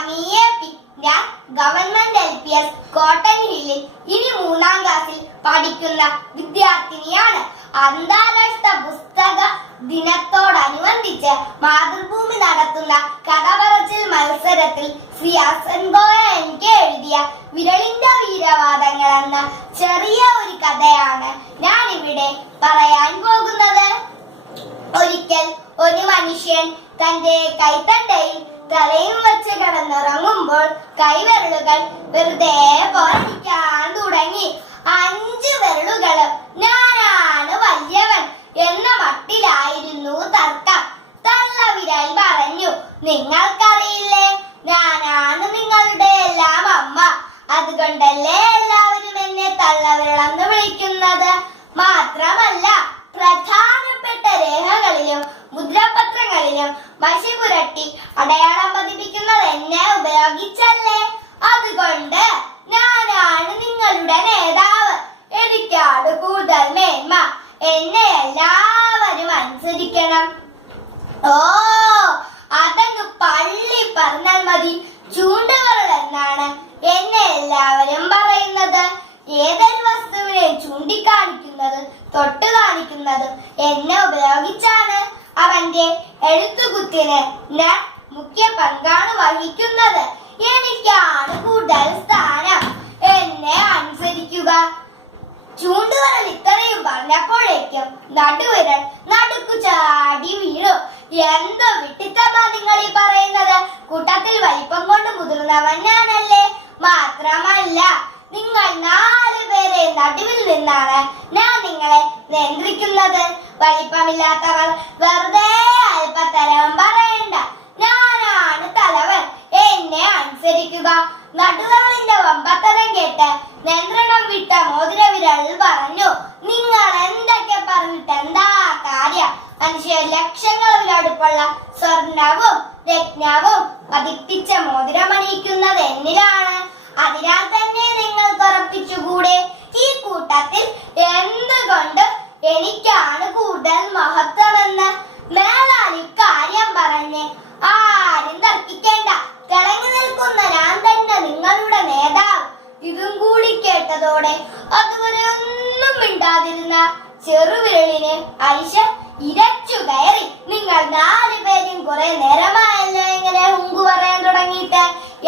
ഷമിയെ ഞാൻ government LPS cotton ഹില്ലിൽ ഇനി 3ാം ക്ലാസ്സിൽ പഠിക്കുന്ന വിദ്യാർത്ഥിനിയാണ്. അന്താരാഷ്ട്ര പുസ്തക ദിനത്തോടനുബന്ധിച്ച് മാതൃഭൂമി നടത്തുന്ന കഥ പറച്ചിൽ മത്സരത്തിൽ ശ്രീ അസൻകോയ എനിക്ക് എഴുതിയ വിരളിന്റെ വീരവാദങ്ങൾ എന്ന ചെറിയ ഒരു കഥയാണ് ഞാൻ ഇവിടെ പറയാൻ പോകുന്നത്. ഒരിക്കൽ ഒരു മനുഷ്യൻ തന്റെ കൈത്തണ്ടയിൽ തലയും വെച്ച് കിടന്നിറങ്ങുമ്പോൾ കൈവിരലുകൾ വെറുതെ പോരടിക്കാൻ തുടങ്ങി. 5 വിരലുകളും ഞാനാണ് വലിയവൻ എന്ന മട്ടിലായിരുന്നു തർക്കം. തള്ളവിരൽ പറഞ്ഞു, നിങ്ങൾക്കറിയില്ലേ, ഞാനാണ് നിങ്ങളുടെ എല്ലാം അമ്മ. അതുകൊണ്ടല്ലേ എല്ലാവരും എന്നെ തള്ളവിരളെന്ന് വിളിക്കുന്നത്. മാത്രമല്ല, പ്രധാനപ്പെട്ട രേഖകളിലും മുദ്രപത്രങ്ങളിലും മഷി പുരട്ടി അടയാളം പതിപ്പിക്കുന്നത് എന്നെ ഉപയോഗിച്ചല്ലേ. അതുകൊണ്ട് ഞാനാണ് നിങ്ങളുടെ നേതാവ്. എനിക്കാണ് കൂടുതൽ മേന്മ. എന്നെ എല്ലാവരും അനുസരിക്കണം. ഓ, അതങ്ങ് പള്ളി പറഞ്ഞാൽ മതി. ചൂണ്ടുവിരൽ എന്നാണ് എന്നെ എല്ലാവരും പറയുന്നത്. ഏതൊരു വസ്തുവിനെ ചൂണ്ടിക്കാണിക്കുന്നതും തൊട്ട് കാണിക്കുന്നതും എന്നെ ഉപയോഗിച്ചാണ്. അവന്റെ എഴുത്തുകുത്തിന് ഞാൻ മുഖ്യ പങ്കാണ് വഹിക്കുന്നത്. എനിക്കാണ് കൂടുതൽ സ്ഥാനം. എന്നെ അനുസരിക്കുക. ചൂണ്ടുവിരൽ ഇത്രയും പറഞ്ഞപ്പോഴേക്കും നടുവിരൽ നടുക്കു ചാടി വീണു. എന്തോ വിട്ടിത്തമാ നിങ്ങൾ ഈ പറയുന്നത്? കൂട്ടത്തിൽ വലിപ്പം കൊണ്ട് മുതിർന്നവൻ ഞാനല്ലേ. മാത്രമല്ല, നിങ്ങൾ 4 പേരെ നടുവിൽ നിന്നാണ് ഞാൻ നിങ്ങളെ നിയന്ത്രിക്കുന്നത്. വലിപ്പമില്ലാത്തവർ വെറുതെ അല്പത്തരം പറയണ്ട. ഞാനാണ് തലവൻ. എന്നെ അനുസരിക്കുക. നടുവിരലിന്റെ വമ്പത്തരം കേട്ട് നിയന്ത്രണം വിട്ട മോതിരവിരൽ പറഞ്ഞു, നിങ്ങൾ എന്തൊക്കെ പറഞ്ഞിട്ട് എന്താ കാര്യം? മനുഷ്യർ ലക്ഷങ്ങളിലടുപ്പുള്ള സ്വർണവും രത്നവും പതിപ്പിച്ച മോതിരമണിയിക്കുന്നത് എന്നിലാണ്. അതിനാൽ തന്നെ നിങ്ങൾക്ക് ഉറപ്പിച്ചുകൂടെ, ഈ കൂട്ടത്തിൽ എന്തുകൊണ്ട് എനിക്കാണ് കൂടുതൽ മഹത്വമെന്ന്? മേലാൽ ഇക്കാര്യം പറഞ്ഞ് ആരും തർക്കിക്കേണ്ട. തിളങ്ങി നിൽക്കുന്ന ഞാൻ തന്നെ നിങ്ങളുടെ നേതാവ്. ഇതും കൂടി കേട്ടതോടെ അതുവരെ ഒന്നും മിണ്ടാതിരുന്ന ചെറുവിരലിന് അരിശ ഇരച്ചു കയറി. നിങ്ങൾ 4 പേരും കുറെ നേരമായല്ലോ ഇങ്ങനെ ഹുങ്കു പറയാൻ തുടങ്ങിയിട്ട്.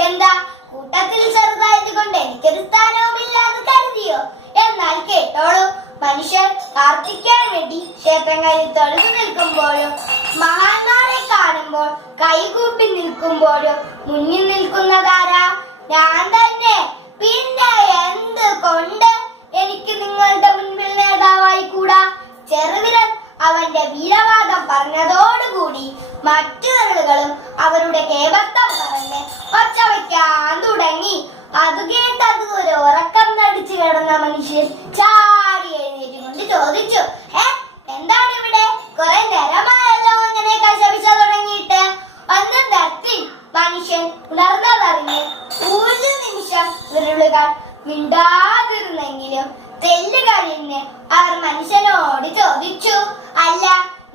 എന്താ, കൂട്ടത്തിൽ ചെറുതായത് കൊണ്ട് എനിക്കൊരു സ്ഥാനവും ഇല്ലാന്ന് കരുതിയോ? എന്നാൽ കേട്ടോളൂ. മനുഷ്യർ പ്രാർത്ഥിക്കാൻ വേണ്ടി ക്ഷേത്രങ്ങളിൽ തൊഴുതു നിൽക്കുമ്പോഴും മഹാന്മാരെ കാണുമ്പോൾ കൈകൂപ്പി നിൽക്കുമ്പോഴും മുന്നിൽ നിൽക്കുന്നതാരാ? ഞാൻ തന്നെ. പിന്നെ എന്ത് കൊണ്ട് എനിക്ക് നിങ്ങളുടെ മുൻപിൽ നേതാവായി കൂടാ? ചെറുവിരൽ അവന്റെ വീരവാദം പറഞ്ഞതോടുകൂടി മറ്റു വിരലുകളും അവരുടെ കേവത്തം പറഞ്ഞ് ഒച്ച വയ്ക്കാൻ തുടങ്ങി. അത് കേട്ടത് ഒരു ഉറക്കം നടിച്ചു കിടന്ന മനുഷ്യൻ ചാടി എഴുന്നേറ്റ് കൊണ്ട് ചോദിച്ചു, എന്താണ് ഇവിടെ? കുറെ നേരമായല്ലോ അങ്ങനെ കശപിശ തുടങ്ങിയിട്ട്. ഒന്നും തട്ടി. മനുഷ്യൻ ഉണർന്നതറിഞ്ഞ് 1 നിമിഷം വിരലുകൾ മിണ്ടാതിരുന്നെങ്കിലും തെല്ല് കഴിഞ്ഞ് അവർ മനുഷ്യനോട് ചോദിച്ചു, അല്ല,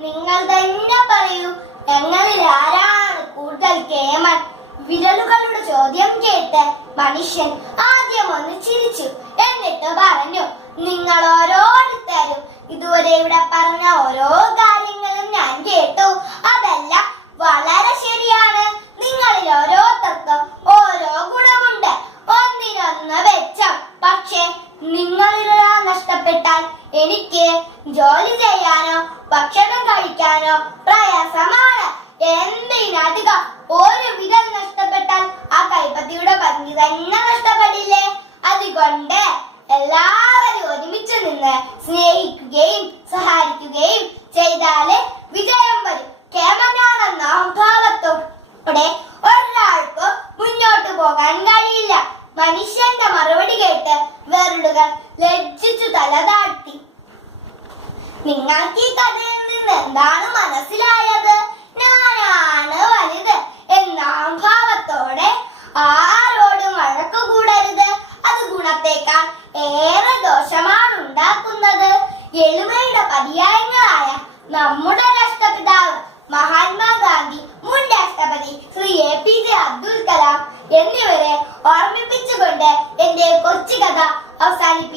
നിങ്ങൾ തന്നെ പറയൂ, ഞങ്ങളിൽ ആരാണ് കൂടുതൽ കേമൻ? വിരലുകളുടെ ചോദ്യം കേട്ട് മനുഷ്യൻ ആദ്യം ഒന്ന് ചിരിച്ചു. എന്നിട്ട് പറഞ്ഞു, നിങ്ങൾ ഓരോരുത്തരും ഇതുവരെ ഇവിടെ പറഞ്ഞ ഓരോ കാര്യങ്ങളും ഞാൻ കേട്ടു. അതെല്ലാം വളരെ ശരിയാണ്. നിങ്ങളിൽ ഓരോരുത്തർക്കും ഓരോ ഗുണമുണ്ട്, ഒന്നിനൊന്ന് വെച്ചം. പക്ഷെ നിങ്ങളിലൊരാൾ നഷ്ടപ്പെട്ടാൽ എനിക്ക് ജോലി ചെയ്യാനോ ഭക്ഷണം കഴിക്കാനോ പ്രയാസമാണ്. എന്തിനധികം ഒരു വിരൽ നഷ്ടപ്പെട്ടാൽ ആ കൈപ്പത്തിയുടെ ഭംഗി തന്നെ നഷ്ടപ്പെടില്ലേ? അതുകൊണ്ട് എല്ലാവരും ഒരുമിച്ച് നിന്ന് സ്നേഹിക്കുകയും സഹായിക്കുകയും ചെയ്താല് വിജയം വരും. കേമനാണെന്ന അഭാവത്തോടെ ഒരാൾക്ക് മുന്നോട്ട് പോകാൻ കഴിയില്ല. മനുഷ്യന്റെ മറുപടി കേട്ട് വിരലുകൾ ലജ്ജിച്ചു തല താഴ്ത്തി. നിങ്ങൾക്ക് ഈ കഥയിൽ നിന്ന് എന്താണ് മനസ്സിലായത്? ഞാനാണ് വലുത് എന്ന അഭാവത്തോടെ ആരോടും വഴക്കു കൂടരുത്. അത് ഗുണത്തേക്കാൾ ഏറെ ദോഷമാണ് ഉണ്ടാക്കുന്നത്. എളിമയുടെ പര്യായങ്ങളായ നമ്മുടെ രാഷ്ട്രപിതാവ് മഹാത്മാഗാന്ധി, മുൻ രാഷ്ട്രപതി എന്നിവരെ ഓർമ്മിപ്പിച്ചുകൊണ്ട് എന്റെ കൊച്ചു കഥ അവസാനിപ്പിക്കുന്നു.